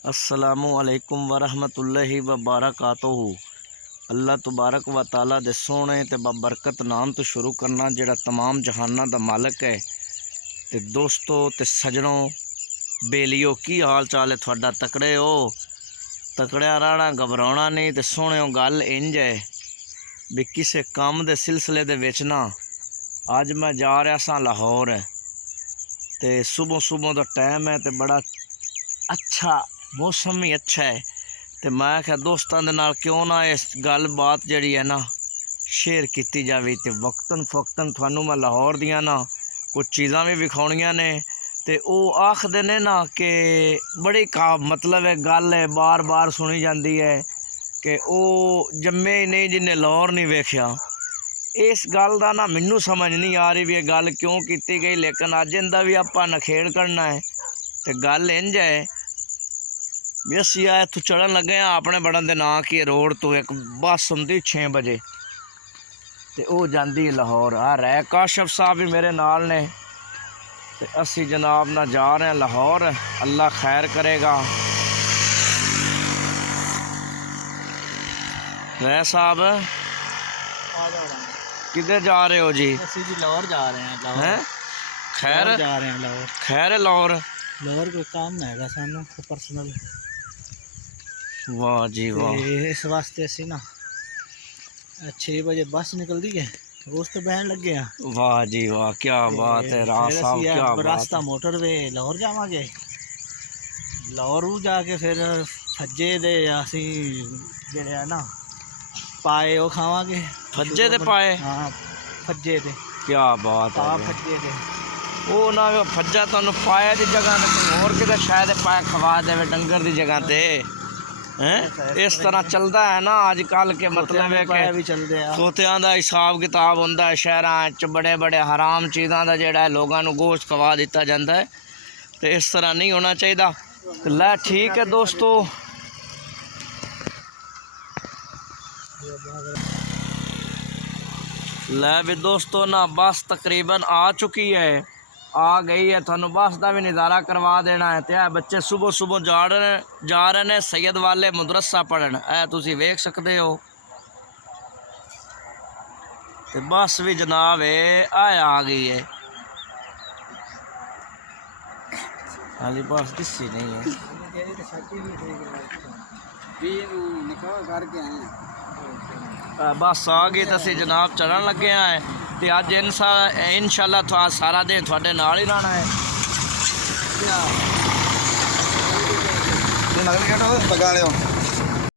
अस्सलामुअलैकुम वरहमतुल्लाहि वबरकातुहू। अल्लाह तबारक व तआला दे सोहणे ते बबरकत नाम तो शुरू करना जिहड़ा तमाम जहाना दा मालक है। ते दोस्तों ते सजनों बेलियो की हाल चाल है तुहाडा? तकड़े हो? तकड़िया रहना, घबराना नहीं। ते सोहणियों गल इंज है भी किसी काम दे सिलसिले दे विच ना अज मैं जा रहा सा लाहौर। ते सुबह सुबह का टाइम है ते बड़ा अच्छा मौसम भी अच्छा है। तो मैं क्या दोस्तों के नाल क्यों ना इस गल बात जी है ना शेयर की जाए। तो वक्तन फक्तन थानू मैं लाहौर दियाँ ना कुछ चीज़ां भी विखाउणियां ने। तो वो आखते ने ना कि बड़ी का मतलब है गल है बार बार सुनी जाती है कि वो जम्मे ही नहीं जिन्हें लाहौर नहीं वेख्या। इस गल का ना मैनू समझ नहीं आ रही भी ये गल क्यों की गई, लेकिन अज इनका भी आपां नखेड़ करना है। तो गल इंज है भी असी इतों चढ़न लगे हाँ अपने बड़न के नाँ की रोड तो एक बस आती 6 बजे तो वो जाती है लाहौर। रह काशफ साहब भी मेरे नाल ने। तो असी जनाब ना जा रहे हैं लाहौर, अल्लाह खैर करेगा। रह साहब किधर जा रहे हो जी? जी लाहौर जा रहे हैं। लाहौर हैं खैर जा रहे हैं लाहौर। खैर है लाहौर? लाहौर कोई काम है सानू पर्सनल। वाह जी वाह। इस वास्ते असी ना 6 बजे बस निकलती है उस तो बहन लगे हैं। वाह जी वाह, क्या बात है राज साहब, क्या बात रास्ता है। मोटरवे लाहौर जावांगे। लाहौर जाके फिर फज्जे दे असी जेड़े है ना पाए वो खावांगे। फज्जे दे पाए? हाँ फज्जे दे। क्या बात है। फज्जे दे वो ना फज्जा तुहानू पाए की जगह होर किते शायद पाए खवा दे डंगर की जगह ते हैं। इस तरह चलता है ना अजकल के मतलब है कि खोतियां दा हिसाब किताब होंदा है। शहरां च बड़े बड़े हराम चीज़ां दा जेड़ा है लोगों नू गोश्त खवा दिता जाता है। तो इस तरह नहीं होना चाहिए। तो लै ठीक है दोस्तों, लै भी दोस्तों ना बस तकरीबन आ चुकी है, आ गई है। थानू बस का भी नज़ारा करवा देना है। तो बच्चे सुबह सुबह जा रहे हैं सैयद वाले मदरसा पढ़न। तुसी वेख सकते हो। तो बस भी जनाब है आ गई है। हाली बस दिसी नहीं है। बस आ गई तो असी जनाब चढ़न लगे हैं। तो अज इंशाअल्लाह तो सारा दिन थोड़े नाल ही रहना है। लगा